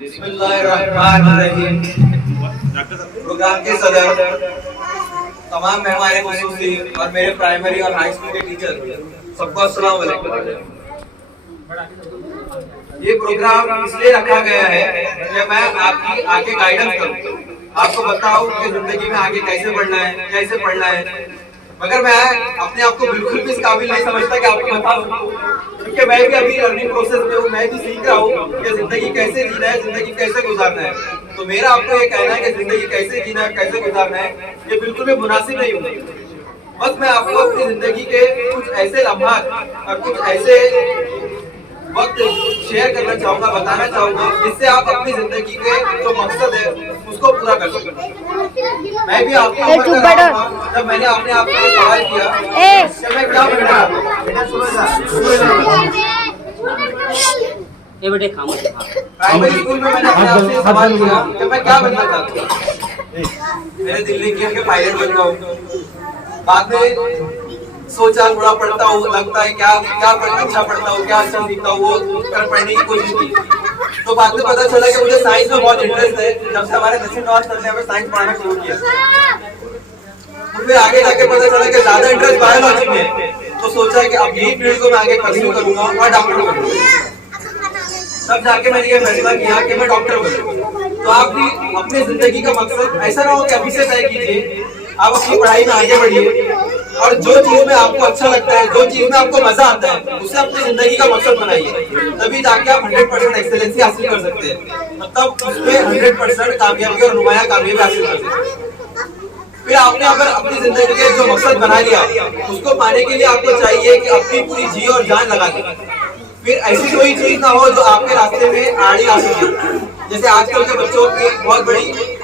बिस्मिल्लाहिर्रहमानिर्रहीम। प्रोग्राम के सदर, तमाम मेहमान खुसूसी और मेरे प्राइमरी और हाई स्कूल के टीचर, सबको अस्सलाम वालेकुम। ये प्रोग्राम इसलिए रखा गया है कि मैं आपकी आगे गाइडेंस करूं, आपको बताऊं कि जिंदगी में आगे कैसे बढ़ना है, कैसे पढ़ना है। मगर मैं अपने आप को बिल्कुल भी इस काबिल नहीं समझता कि आपको बता सकूं, क्योंकि मैं भी अभी लर्निंग प्रोसेस में हूँ। मैं भी सीख रहा हूँ कि जिंदगी कैसे जीना है, जिंदगी कैसे गुजारना है। तो मेरा आपको ये कहना है कि जिंदगी कैसे जीना है, कैसे गुजारना है, ये बिल्कुल भी मुनासिब नहीं होगा। बस मैं आपको अपनी जिंदगी के कुछ ऐसे लम्हात और कुछ ऐसे वक्त शेयर करना चाहूंगा, बताना चाहूंगा, जिससे आप अपनी जिंदगी के जो मकसद है उसको पूरा कर सकें। मैं भी आपकी उम्र का रहा था जब मैंने अपने आप को सवाल किया कि मैं क्या बनना चाहता हूं। प्राइमरी स्कूल में मैंने अपने आप से सवाल किया कि मैं क्या बनना चाहता हूँ। मेरे दिल ने किया कि पायलट बन जाऊं। बाद में सोचा, थोड़ा पढ़ता हूँ, लगता है क्या क्या अच्छा पढ़ता हूँ, क्या अच्छा सीखता हूँ, वो कर पढ़ने की कोशिश की। तो बाद में पता चला कि मुझे साइंस में बहुत इंटरेस्ट है। जब से हमारे नसीब नवाज सर ने हमें साइंस पढ़ाना शुरू किया, तो फिर आगे जाके पता चला कि ज्यादा इंटरेस्ट बायोलॉजी में है। तो सोचा कि अब यही फील्ड को मैं आगे परस्यू करूंगा और डॉक्टर बनूंगा। तब जाके मैंने ये फैसला किया कि मैं डॉक्टर बनूंगा। तो आप भी अपनी जिंदगी का मकसद ऐसा ना हो कि अभी से तय कीजिए, आप अपनी पढ़ाई में आगे बढ़िए और जो चीज में आपको अच्छा लगता है, जो चीज में आपको मजा आता है, उसे अपनी जिंदगी का मकसद बनाइए। तभी जाके आप 100% एक्सेलेंसी हासिल कर सकते हैं, मतलब उसमें 100% कामयाबी और नुमाया कामयाबी हासिल कर सकते हैं। फिर आपने अगर अपनी जिंदगी के जो मकसद बना लिया, उसको पाने के लिए आपको चाहिए कि अपनी पूरी जी और जान लगा दें। फिर ऐसी कोई चीज ना हो जो आपके रास्ते में आड़ी आ सके। जैसे आजकल के बच्चों की बहुत बड़ी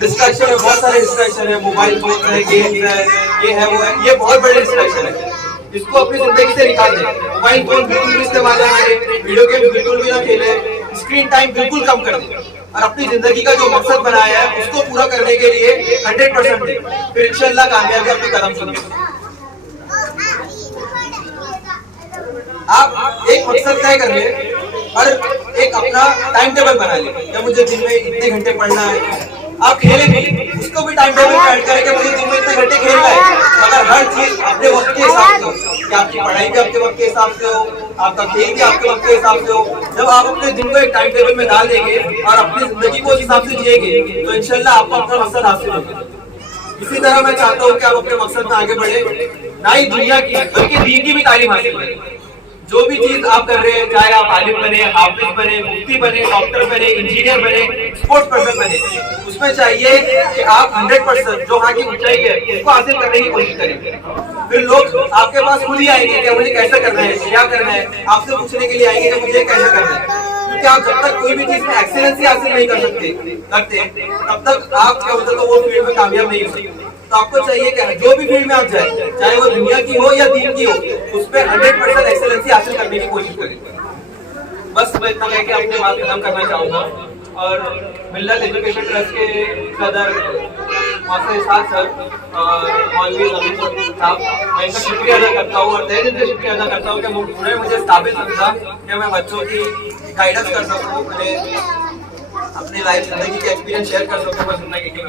डिस्ट्रैक्शन है, बहुत सारे डिस्ट्रैक्शन है, मोबाइल फोन है, गेम्स है, ये है वो है, ये बहुत बड़े डिस्ट्रैक्शन है। इसको अपनी जिंदगी से निकाल दें। मोबाइल फोन बिल्कुल भी इस्तेमाल ना करें, वीडियो गेम बिल्कुल भी ना खेलें, स्क्रीन टाइम बिल्कुल कम कर दें और अपनी जिंदगी का जो मकसद बनाया है उसको पूरा करने के लिए 100% दें। फिर इंशाल्लाह कामयाबी अपने कदम चुनें। आप एक मकसद तय कर ले और एक अपना टाइम टेबल बना ले कि मुझे दिन में इतने घंटे पढ़ना है। आप खेले भी, उसको भी टाइम टेबल में ऐड करें कि मुझे दिन में इतने घंटे खेलना है। मगर हर चीज अपने वक्त के हिसाब से हो, कि आपकी पढ़ाई भी आपके वक्त के हिसाब से हो, आपका खेल भी आपके वक्त के हिसाब से हो। जब आप अपने दिन को एक टाइम टेबल में डाल देंगे और अपनी जिंदगी को उस हिसाब से जिएंगे, तो इंशाल्लाह आपको अपना मकसद हासिल होगा। इसी तरह मैं चाहता हूँ कि आप अपने मकसद में आगे बढ़े, ना ही दुनिया की बल्कि दीन की भी तालीम हासिल करें। जो भी चीज आप कर रहे हैं, चाहे आप आलिम बने, हाफिज बने, मुफ्ती बने, डॉक्टर बने, इंजीनियर बने, स्पोर्ट्स पर्सन बने, उसमें चाहिए कि आप 100% जो वहाँ की ऊंचाई है उसको हासिल करने की कोशिश करें। फिर लोग आपके पास खुद ही आएंगे कि मुझे कैसे करना है, क्या करना है, आपसे पूछने के लिए आएंगे कि मुझे कैसे करना है। क्योंकि आप जब तक कोई भी चीज में एक्सीलेंसी हासिल नहीं कर सकते तब तक आप क्या होता है वो फील्ड में कामयाब नहीं हो सकते। तो आपको चाहिए कि जो भी फील्ड में आप जाए, चाहे वो दुनिया की हो या दीन की हो, उसमें 100% एक्सेलेंसी हासिल करने की कोशिश करें। बस मैं इतना लेके अपने बात खत्म करना चाहूंगा और मिल्लत एजुकेशन ट्रस्ट के सदर मास्टर इसाक सर और मौलवी नवीन साहब, मैं इनका शुक्रिया अदा करता हूँ और तहे दिल से शुक्रिया अदा करता हूँ कि उन्होंने मुझे इस काबिल समझा कि मैं बच्चों की गाइडेंस कर सकूँ, उन्हें अपनी लाइफ जिंदगी के एक्सपीरियंस शेयर कर सकूँ, मैं जिंदगी की